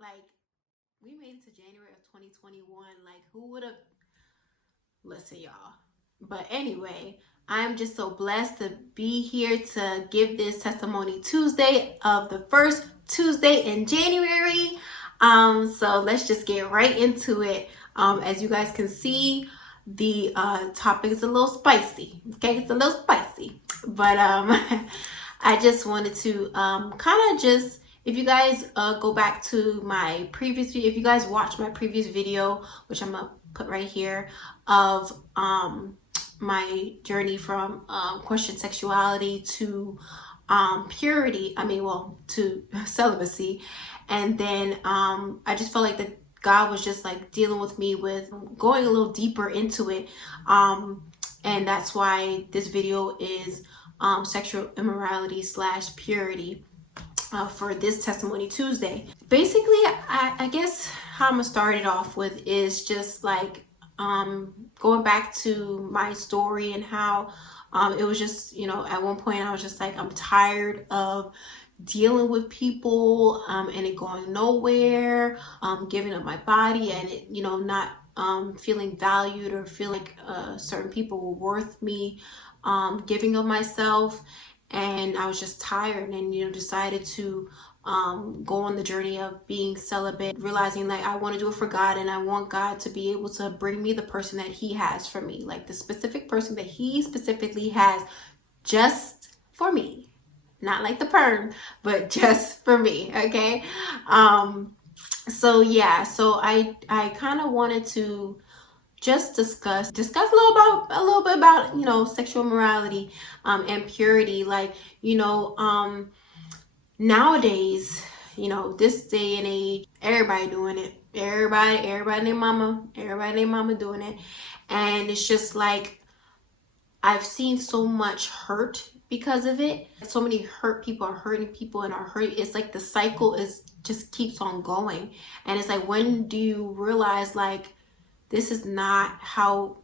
Like, we made it to January of 2021. Like, who would have? Listen, y'all. But anyway, I'm just so blessed to be here to give this testimony Tuesday of the first Tuesday in January. So let's just get right into it. As you guys can see, the topic is a little spicy. Okay, it's a little spicy, but I just wanted to kind of just, if you guys go back to my previous video, if you guys watched my previous video, which I'm gonna put right here, of my journey from questioned sexuality to purity, to celibacy. And then I just felt like that God was just like dealing with me with going a little deeper into it. And that's why this video is sexual immorality / purity for this Testimony Tuesday. Basically, I guess how I'm gonna start it off with is just like going back to my story and how it was just, at one point I was just like, I'm tired of dealing with people and it going nowhere, giving up my body and it, not feeling valued or feel like certain people were worth me giving of myself. And I was just tired and, decided to go on the journey of being celibate, realizing like I want to do it for God and I want God to be able to bring me the person that He has for me, like the specific person that He specifically has just for me. Not like the perm, but just for me, okay? So I kind of wanted to just discuss a little bit about sexual morality and purity. Like, nowadays, this day and age, everybody doing it. Everybody and their mama doing it. And it's just like I've seen so much hurt because of it. So many hurt people are hurting people and are hurting. It's like the cycle is just keeps on going. And it's like, when do you realize like this is not how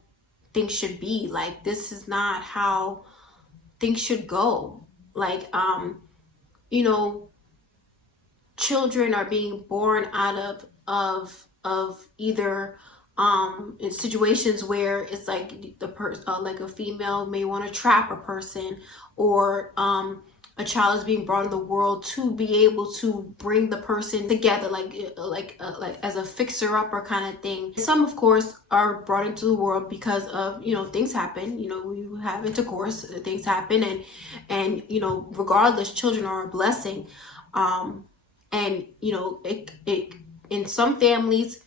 things should be? Like, this is not how things should go. Like, children are being born out of either in situations where it's like the person, like a female may want to trap a person, or a child is being brought in the world to be able to bring the person together, like as a fixer-upper kind of thing. Some, of course, are brought into the world because of things happen. We have intercourse, things happen, and regardless, children are a blessing. And it in some families,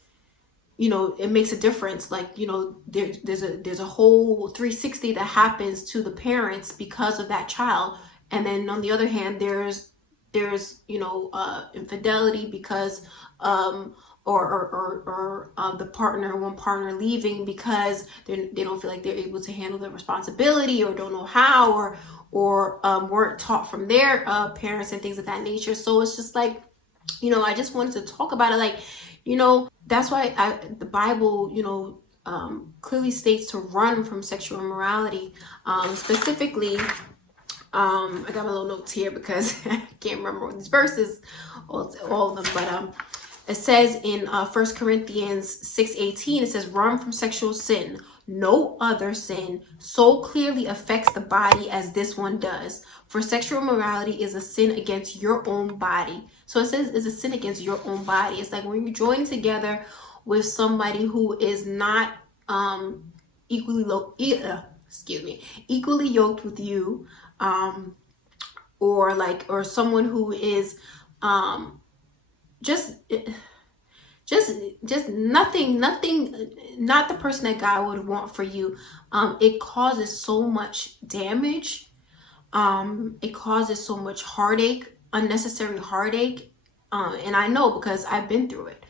it makes a difference. Like, there's a whole 360 that happens to the parents because of that child. And then on the other hand, there's infidelity because or one partner leaving because they don't feel like they're able to handle the responsibility, or don't know how, or weren't taught from their parents and things of that nature. So it's just like, I just wanted to talk about it. Like, that's why the Bible, clearly states to run from sexual immorality. Specifically, I got my little notes here because I can't remember these verses, all of them, but it says in 1 Corinthians 6:18, it says, run from sexual sin. No other sin so clearly affects the body as this one does. For sexual immorality is a sin against your own body. So it says it's a sin against your own body. It's like when you join together with somebody who is not equally yoked with you, or someone who is just nothing, not the person that God would want for you. It causes so much damage. It causes so much heartache, unnecessary heartache. And I know because I've been through it.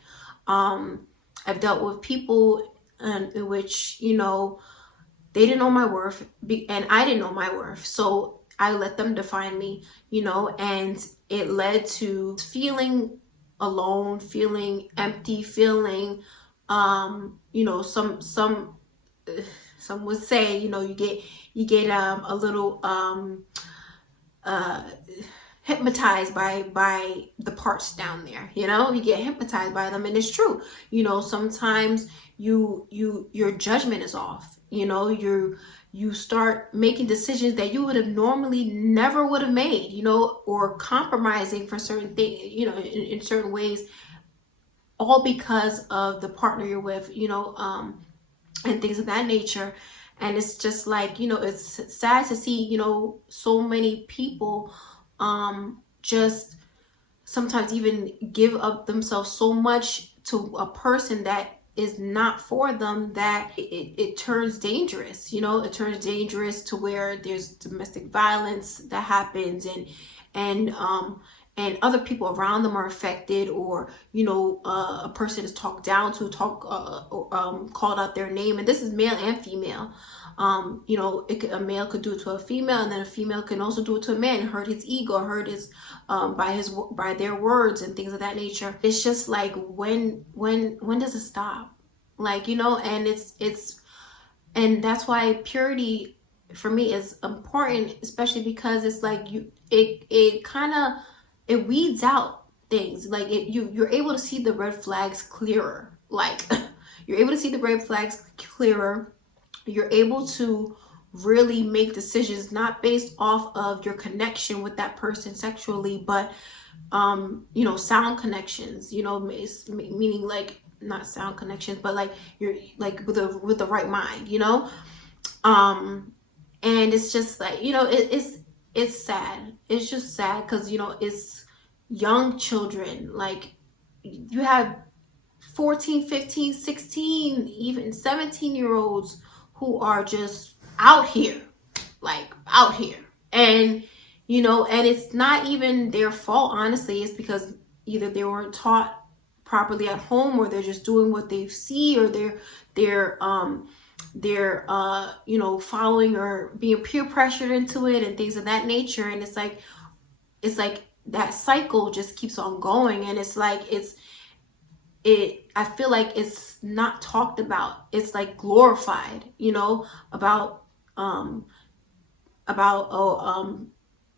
I've dealt with people in which, they didn't know my worth, and I didn't know my worth. So I let them define me, and it led to feeling alone, feeling empty, feeling, some would say, you get a little hypnotized by the parts down there. You get hypnotized by them. And it's true, sometimes your judgment is off. You start making decisions that you would have normally never would have made, or compromising for certain things, in certain ways, all because of the partner you're with, and things of that nature. And it's just like, it's sad to see, so many people just sometimes even give up themselves so much to a person that is not for them, that it turns dangerous. It turns dangerous to where there's domestic violence that happens, and other people around them are affected, or a person is talked down to, called out their name. And this is male and female. A male could do it to a female, and then a female can also do it to a man, hurt his ego, hurt his by their words and things of that nature. It's just like, when does it stop? And and that's why purity for me is important, especially because it's like it weeds out things. Like you're able to see the red flags clearer. Like you're able to see the red flags clearer. You're able to really make decisions not based off of your connection with that person sexually, but sound connections, meaning like not sound connections, but like you're like with the right mind, and it's just like, it's sad. It's just sad because, it's young children. Like you have 14, 15, 16, even 17-year-olds who are just out here. And, and it's not even their fault, honestly. It's because either they weren't taught properly at home, or they're just doing what they see, or they're following or being peer pressured into it and things of that nature. And it's like that cycle just keeps on going. And it's like, I feel like it's not talked about. It's like glorified, about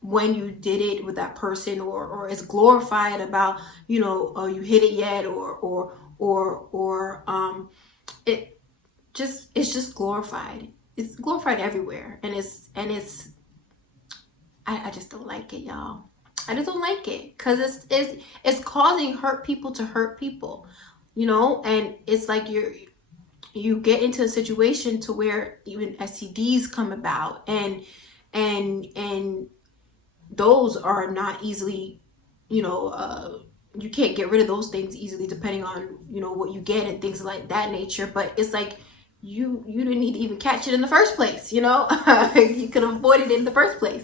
when you did it with that person, or it's glorified about, oh, you hit it yet, or it's just glorified. It's glorified everywhere. And I just don't like it, y'all. I just don't like it, because it's causing hurt people to hurt people, and it's like you get into a situation to where even STDs come about, and those are not easily, you can't get rid of those things easily, depending on, what you get and things like that nature. But it's like, you didn't need to even catch it in the first place, you could have avoided it in the first place.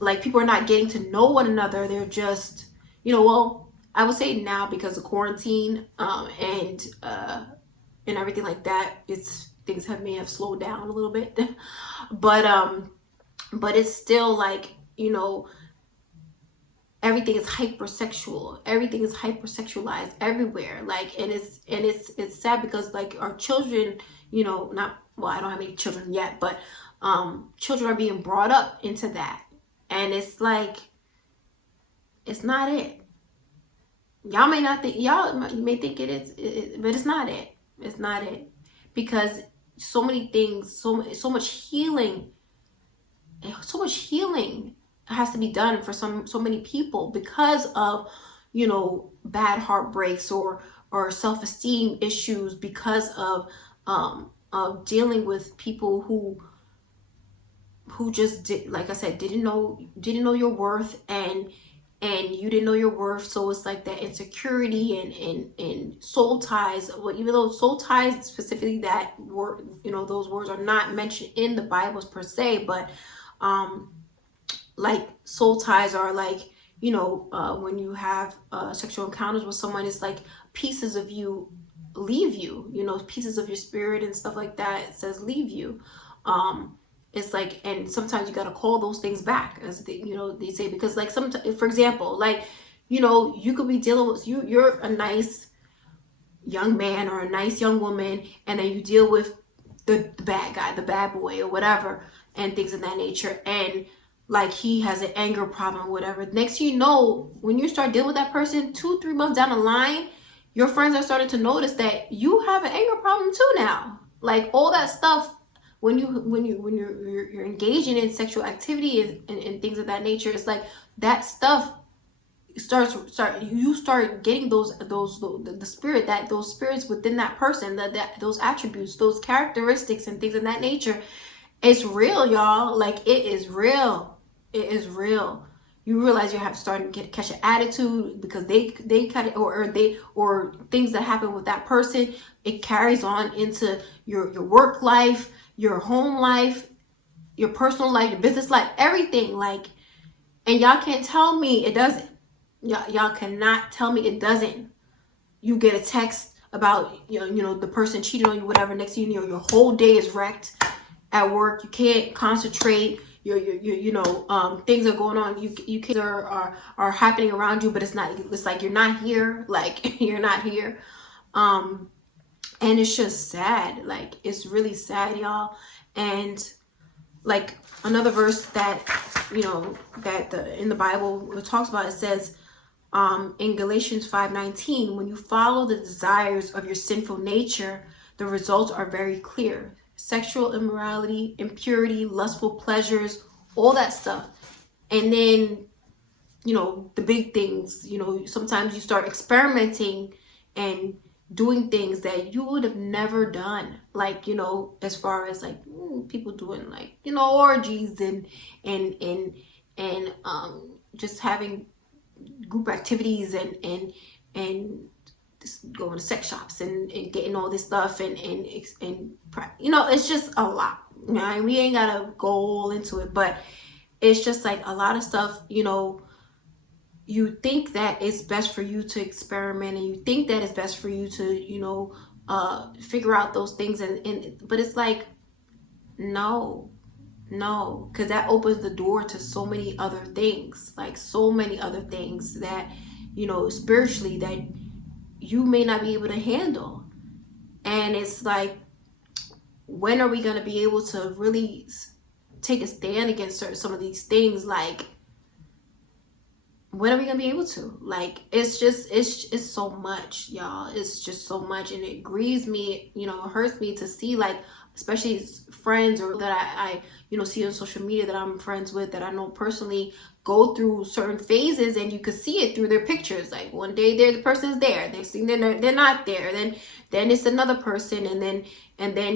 Like people are not getting to know one another. They're just, well, I would say now, because of quarantine, and everything like that, things may have slowed down a little bit, but it's still like, everything is hypersexual. Everything is hypersexualized everywhere. Like, and it's sad, because like our children, I don't have any children yet, but children are being brought up into that. And it's like, it's not it. Y'all may not think, you may think it is, but it's not it. It's not it. Because so many things, so much healing has to be done for so many people, because of, bad heartbreaks or self-esteem issues, because of dealing with people who just like I said, didn't know your worth, and you didn't know your worth. So it's like that insecurity and soul ties. Well, even though soul ties specifically, that word, those words are not mentioned in the Bibles per se, but like soul ties are like, when you have sexual encounters with someone, it's like pieces of you leave you, pieces of your spirit and stuff like that. It says leave you. It's like, and sometimes you got to call those things back, as they say, because like sometimes, for example, like, you could be dealing with, you're a nice young man or a nice young woman, and then you deal with the bad guy, the bad boy or whatever, and things of that nature. And like he has an anger problem or whatever. Next you know, when you start dealing with that person 2-3 months down the line, your friends are starting to notice that you have an anger problem too now. Like all that stuff, when you're engaging in sexual activity and things of that nature, it's like that stuff you start getting the spirit, that those spirits within that person, that those attributes, those characteristics and things of that nature. It's real, y'all. Like it is real. It is real. You realize you have starting to catch an attitude because they cut it, or things that happen with that person. It carries on into your work life, your home life, your personal life, your business life, everything. Like, and y'all can't tell me it doesn't. Y'all cannot tell me it doesn't. You get a text about the person cheated on you, whatever. Next thing you know, your whole day is wrecked at work. You can't concentrate. Things are going on. You kids are happening around you, but it's not. It's like you're not here. Like you're not here. And it's just sad. Like it's really sad, y'all. And like another verse that in the Bible it talks about, it says in Galatians 5:19, when you follow the desires of your sinful nature, the results are very clear. Sexual immorality, impurity, lustful pleasures, all that stuff. And then, the big things, sometimes you start experimenting and doing things that you would have never done. Like, as far as like people doing like, orgies and just having group activities and just going to sex shops and getting all this stuff and it's just a lot. We ain't gotta go all into it, but it's just like a lot of stuff. You think that it's best for you to experiment, and you think that it's best for you to figure out those things, but it's like no, because that opens the door to so many other things, like so many other things that spiritually that you may not be able to handle. And it's like, when are we going to be able to really take a stand against some of these things? Like, when are we going to be able to? Like, it's so much, y'all. It's just so much. And it grieves me, it hurts me to see, like, especially friends or that I see on social media that I'm friends with, that I know personally, go through certain phases, and you could see it through their pictures. Like one day the person's there, next thing they're not there, then it's another person, and then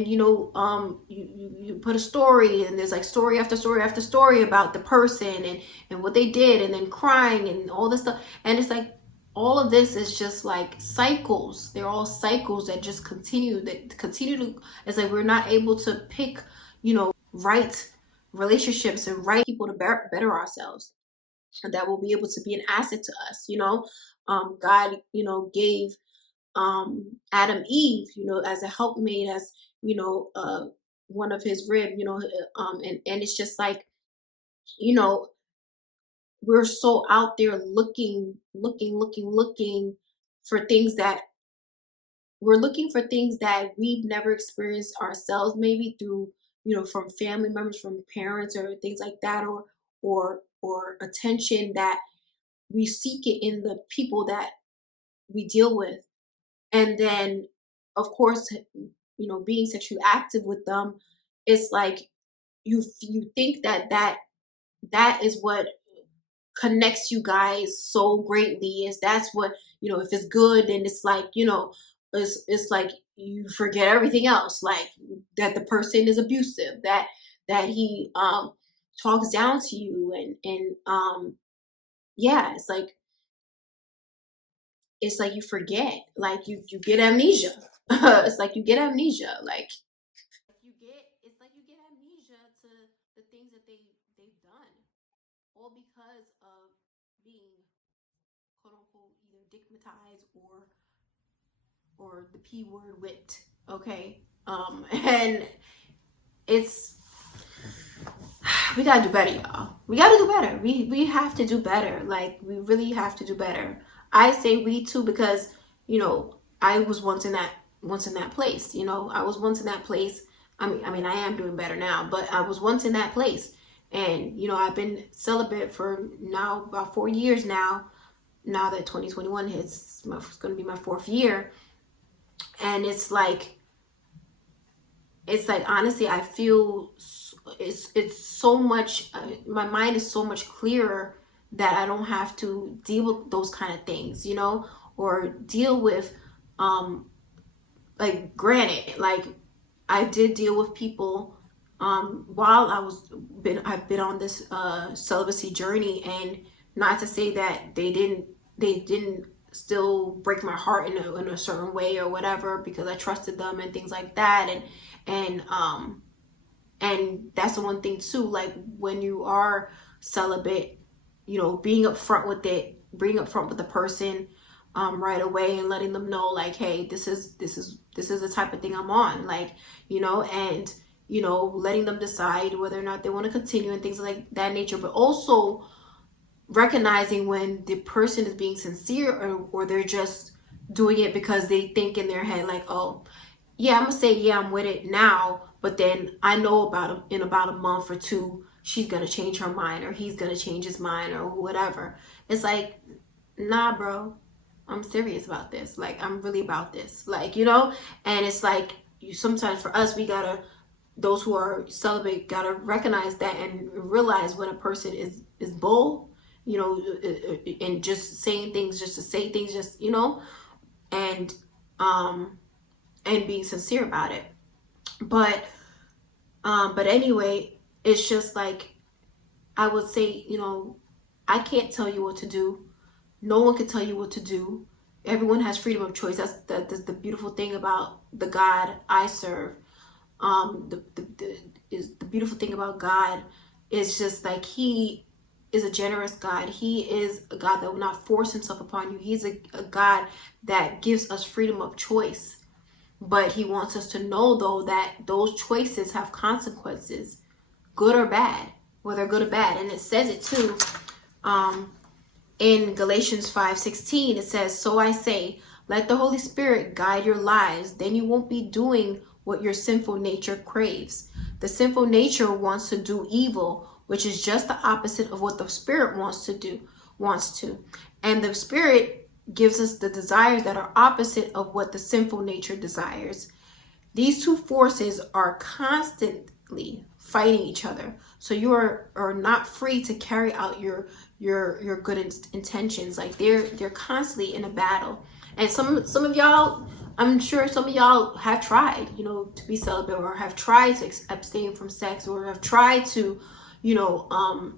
you put a story, and there's like story after story after story about the person and what they did, and then crying and all this stuff. And it's like all of this is just like cycles. They're all cycles that just continue to, it's like we're not able to pick right relationships and right people to better ourselves, and that will be able to be an asset to us. God gave Adam Eve as a helpmate, as one of his rib, and it's just like we're so out there looking for things that we've never experienced ourselves, maybe through from family members, from parents, or things like that, or attention that we seek it in the people that we deal with. And then of course being sexually active with them, it's like you think that is what connects you guys so greatly, is that's what if it's good, then it's like it's like you forget everything else, like that the person is abusive, that he talks down to you, and yeah, it's like you forget, like you get amnesia. It's like you get amnesia, like you get amnesia to the things that they've done, all because of being quote unquote either digmatized or the P word whipped. Okay. And it's, we gotta do better, y'all. We gotta do better. We have to do better. Like, we really have to do better. I say we too, because I was once in that place. I was once in that place. I mean I am doing better now, but I was once in that place. And, you know, I've been celibate for now about 4 years now that 2021 hits. It's going to be my 4th year. And it's like honestly, I feel it's so much, my mind is so much clearer that I don't have to deal with those kind of things, you know, or deal with, like, granted, like, I did deal with people while I've been on this celibacy journey, and not to say that they didn't still break my heart in a certain way or whatever, because I trusted them and things like that, and that's the one thing too, like, when you are celibate, you know, being upfront with the person right away, and letting them know, like, hey, this is the type of thing I'm on, like, you know, and, you know, letting them decide whether or not they want to continue and things like that nature, but also recognizing when the person is being sincere, or they're just doing it because they think in their head, like, oh, yeah, I'm gonna say, yeah, I'm with it now, but then I know in about a month or 2, she's gonna change her mind, or he's gonna change his mind, or whatever. It's like, nah, bro, I'm serious about this. Like, I'm really about this, like, you know. And it's like, sometimes for us, those who are celibate gotta recognize that and realize when a person is bull, you know, and just saying things just to say things, just, you know, and being sincere about it. But anyway, it's just like, I would say, you know, I can't tell you what to do. No one can tell you what to do. Everyone has freedom of choice. That's the beautiful thing about the God I serve. The beautiful thing about God is just like, he is a generous God. He is a God that will not force himself upon you. He's a God that gives us freedom of choice. But he wants us to know, though, that those choices have consequences, good or bad, whether good or bad. And it says it too. In Galatians 5:16, it says, so I say, let the Holy Spirit guide your lives. Then you won't be doing what your sinful nature craves. The sinful nature wants to do evil, which is just the opposite of what the Spirit wants to. And the Spirit gives us the desires that are opposite of what the sinful nature desires. These two forces are constantly fighting each other. So you are not free to carry out your good intentions. Like, they're constantly in a battle. And some of y'all, I'm sure some of y'all have tried, you know, to be celibate, or have tried to abstain from sex, or have tried to, you know,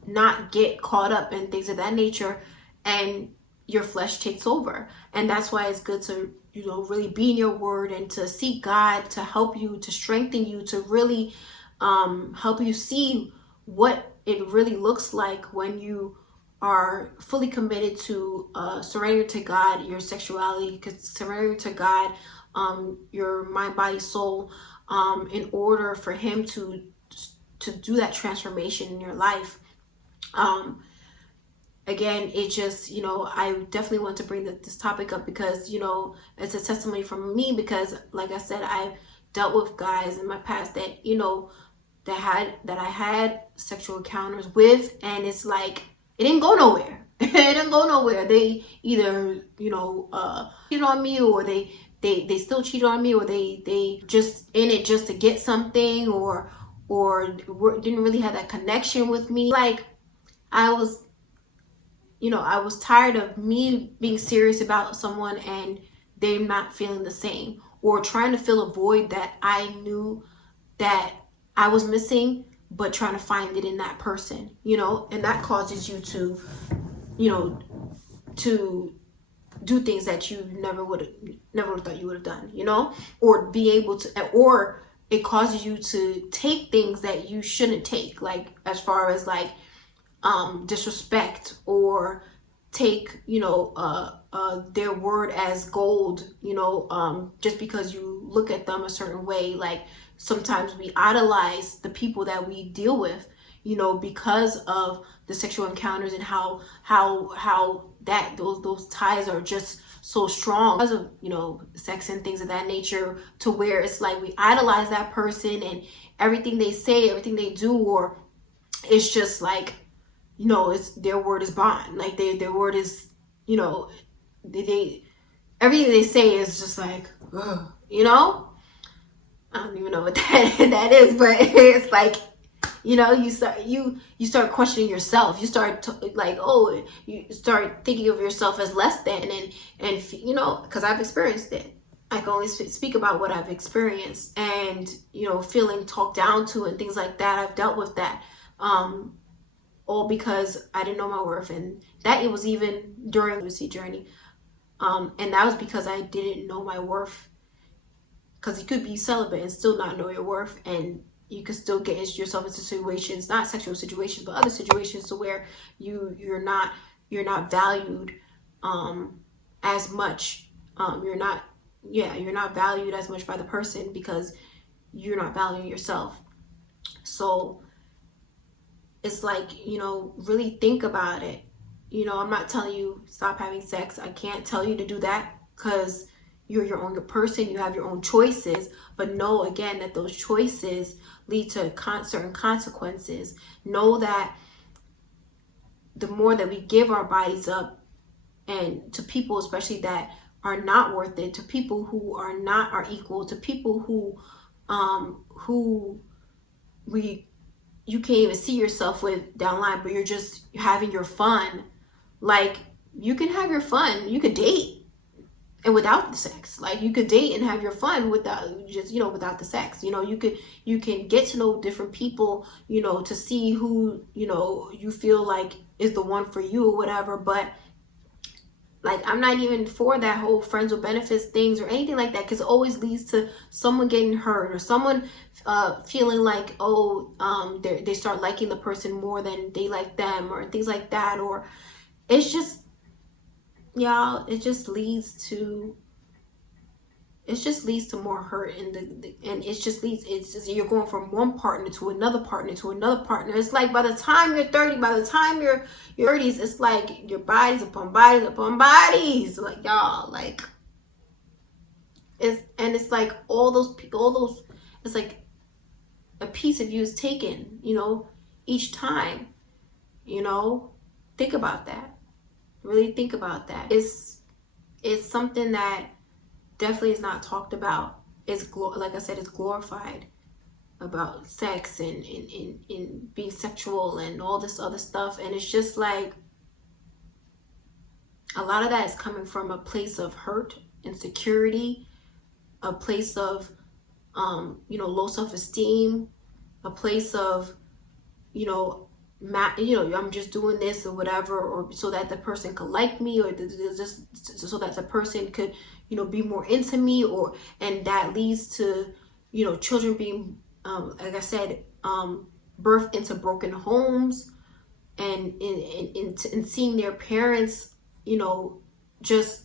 not get caught up in things of that nature, and your flesh takes over. And that's why it's good to, you know, really be in your word, and to seek God to help you, to strengthen you, to really help you see what it really looks like when you are fully committed to surrender to God, your sexuality, surrender to God, your mind, body, soul, in order for him to do that transformation in your life. Again, it just, you know, I definitely want to bring this topic up because, you know, it's a testimony from me, because, like I said, I've dealt with guys in my past that, you know, that I had sexual encounters with, and it's like, it didn't go nowhere. It didn't go nowhere. They either, you know, cheated on me, or they still cheated on me, or they just in it just to get something, or didn't really have that connection with me. Like, I was tired of me being serious about someone and them not feeling the same, or trying to fill a void that I knew that I was missing, but trying to find it in that person, you know. And that causes you to, you know, to do things that you never would have thought you would have done, you know, or be able to, or it causes you to take things that you shouldn't take, like, as far as like disrespect, or take, you know, their word as gold, you know, just because you look at them a certain way. Like, sometimes we idolize the people that we deal with, you know, because of the sexual encounters, and how that those ties are just so strong because of, you know, sex and things of that nature, to where it's like we idolize that person, and everything they say, everything they do, or it's just like, it's their word is bond. Like their word is, they everything they say is just like, ugh, I don't even know what that is, but it's like, you start questioning yourself. You start you start thinking of yourself as less than, and because I've experienced it. I can only speak about what I've experienced, and feeling talked down to and things like that. I've dealt with that, all because I didn't know my worth, and that it was even during the literacy journey, and that was because I didn't know my worth. Because you could be celibate and still not know your worth, and you could still get yourself into situations, not sexual situations, but other situations, to where you're not valued as much. You're not valued as much by the person because you're not valuing yourself. So it's like, really think about it. I'm not telling you stop having sex. I can't tell you to do that, because you're your own person. You have your own choices, but know again that those choices lead to certain consequences. Know that the more that we give our bodies up, and to people especially that are not worth it, to people who are not our equal, to people who you can't even see yourself with down the line, but you're just having your fun. Like, you can have your fun. You could date and without the sex. Like, you could date and have your fun without without the sex. You can get to know different people, to see who, you feel like is the one for you or whatever. But like, I'm not even for that whole friends with benefits things or anything like that, because it always leads to someone getting hurt, or someone feeling like, they start liking the person more than they like them, or things like that. Or it's just, y'all, it just leads to more hurt, and it's just you're going from one partner to another partner to another partner. It's like, by the time you're 30, by the time you're 30s, it's like your bodies upon bodies upon bodies. Like, y'all, like, it's like all those people, it's like a piece of you is taken, each time. Think about that. Really think about that. It's something that definitely is not talked about. Like I said, it's glorified, about sex and being sexual and all this other stuff. And it's just like, a lot of that is coming from a place of hurt, insecurity, a place of low self-esteem, a place of I'm just doing this or whatever, or so that the person could like me, or just so that the person could be more into me, and that leads to children being like I said, birthed into broken homes, and in seeing their parents just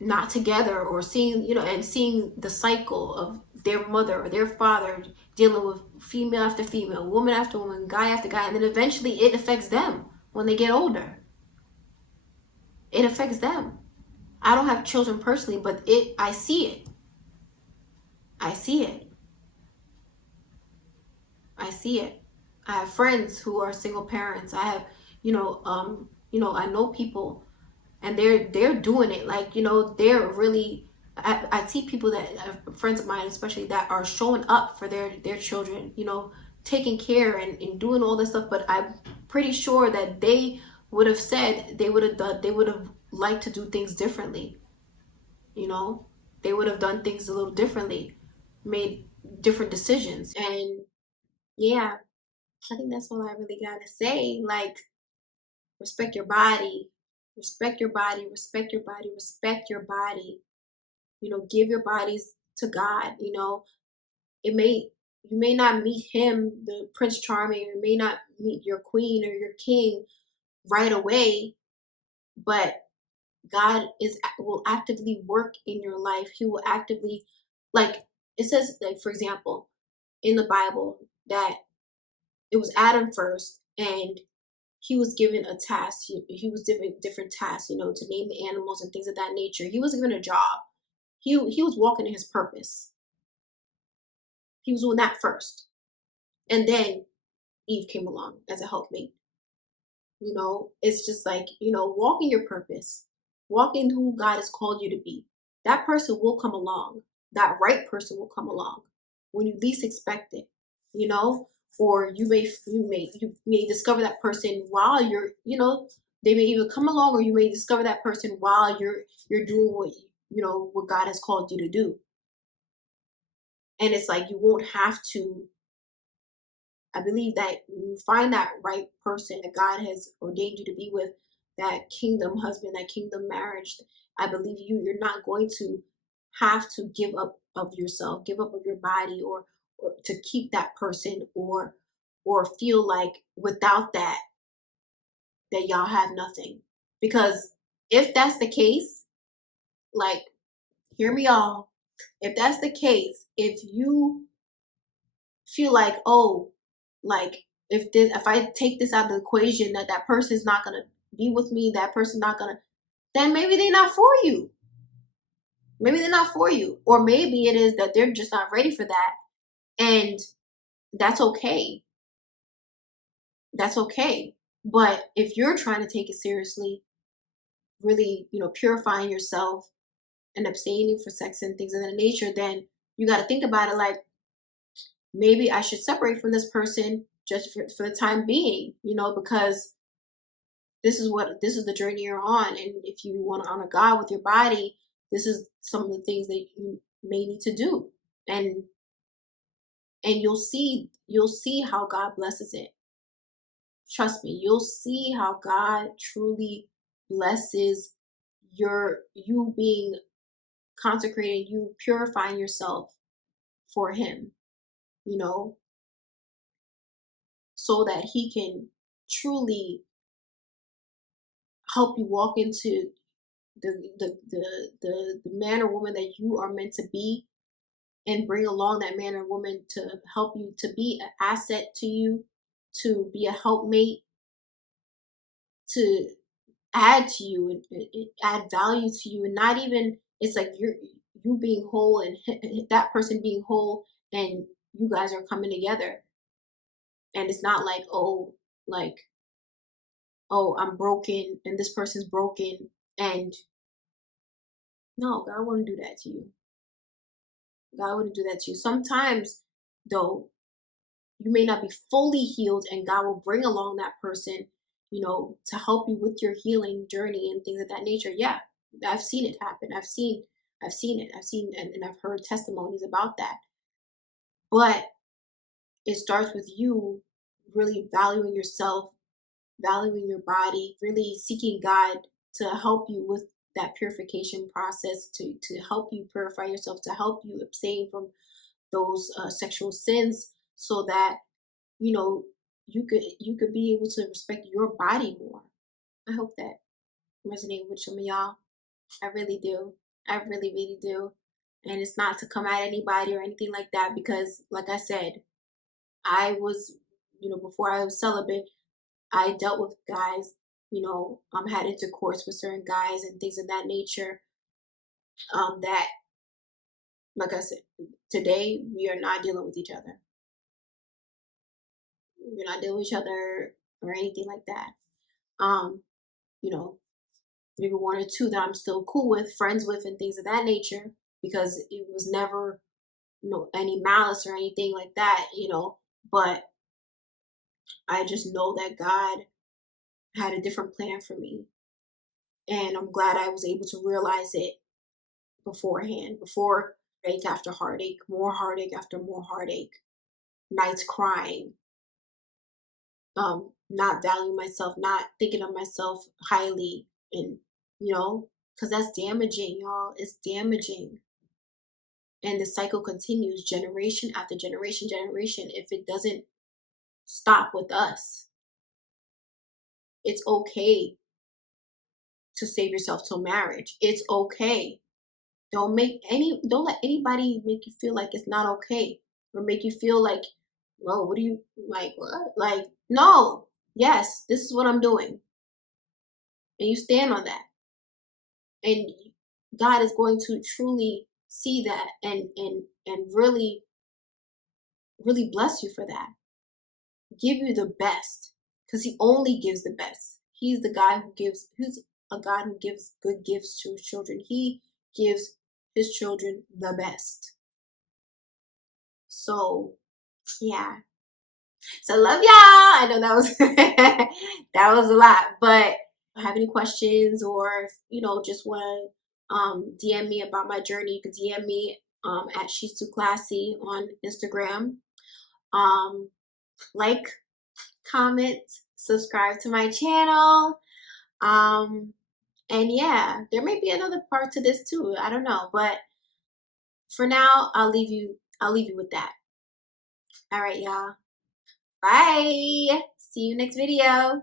not together, or seeing the cycle of their mother or their father dealing with female after female, woman after woman, guy after guy, and then eventually it affects them when they get older. It affects them. I don't have children personally, but I see it. I see it. I have friends who are single parents. I have, I know people, and they're doing it. Like, they're really, I see people that friends of mine, especially, that are showing up for their children, taking care and doing all this stuff. But I'm pretty sure that they would have said they would have liked to do things differently. They would have done things a little differently, made different decisions. And yeah, I think that's all I really gotta say. Like, respect your body, respect your body, respect your body, respect your body. Give your bodies to God. You may not meet him, the Prince Charming, or you may not meet your queen or your king right away, but God will actively work in your life. He will actively, like, it says, like, for example, in the Bible, that it was Adam first, and he was given a task. He was given different tasks, to name the animals and things of that nature. He was given a job. He was walking in his purpose. He was doing that first. And then Eve came along as a helpmate. It's just like, walk in your purpose, walk in who God has called you to be. That person will come along. That right person will come along when you least expect it, or you may discover that person while you're, they may even come along, or you may discover that person while you're doing what God has called you to do. And it's like, you won't have to. I believe that when you find that right person that God has ordained you to be with, that kingdom husband, that kingdom marriage, I believe you're not going to have to give up of yourself, give up of your body, or to keep that person, or feel like without that y'all have nothing. Because if that's the case, like, hear me all, if that's the case, if you feel like, oh, like, if I take this out of the equation, that person's not gonna be with me, that person's not gonna, then maybe they're not for you. Maybe they're not for you. Or maybe it is that they're just not ready for that. And that's okay. That's okay. But if you're trying to take it seriously, really, purifying yourself and abstaining for sex and things of that nature, then you got to think about it like, maybe I should separate from this person just for the time being, because this is the journey you're on. And if you want to honor God with your body, this is some of the things that you may need to do. And you'll see how God blesses it. Trust me, you'll see how God truly blesses you being consecrated, you purifying yourself for him, so that he can truly help you walk into the man or woman that you are meant to be, and bring along that man or woman to help you, to be an asset to you, to be a helpmate, to add to you and add value to you. And not even, it's like you being whole and that person being whole, and you guys are coming together. And it's not like, I'm broken and this person's broken. And no, God wouldn't do that to you. God wouldn't do that to you. Sometimes, though, you may not be fully healed, and God will bring along that person, to help you with your healing journey and things of that nature. Yeah, I've seen it happen. I've seen it. And I've heard testimonies about that. But it starts with you really valuing yourself, valuing your body, really seeking God to help you with that purification process, to help you purify yourself, to help you abstain from those sexual sins, so that you could be able to respect your body more. I hope that resonated with some of y'all. I really do. I really, really do. And it's not to come at anybody or anything like that, because like I said, I was, before I was celibate, I dealt with guys, had intercourse with certain guys and things of that nature. That, like I said, today we are not dealing with each other. We're not dealing with each other or anything like that. Maybe one or two that I'm still cool with, friends with, and things of that nature, because it was never, any malice or anything like that, but I just know that God had a different plan for me. And I'm glad I was able to realize it beforehand, before heartache after heartache, more heartache after more heartache, nights crying, not valuing myself, not thinking of myself highly, and, because that's damaging, y'all. It's damaging. And the cycle continues generation after generation, if it doesn't stop with us. It's okay to save yourself till marriage. It's okay. Don't let anybody make you feel like it's not okay, or make you feel like, well, what do you like? What? Like, no, yes, this is what I'm doing. And you stand on that. And God is going to truly see that and really, really bless you for that. give you the best, because he only gives the best. He's the God who gives, who's a God who gives good gifts to his children. He gives his children the best. So yeah. So love y'all. I know that was that was a lot, but if you have any questions, or just want to DM me about my journey, you can DM me at She's Too Classy on Instagram. Like, comment, subscribe to my channel. And yeah, there may be another part to this too. I don't know, but for now, I'll leave you with that. All right, y'all. Bye. See you next video.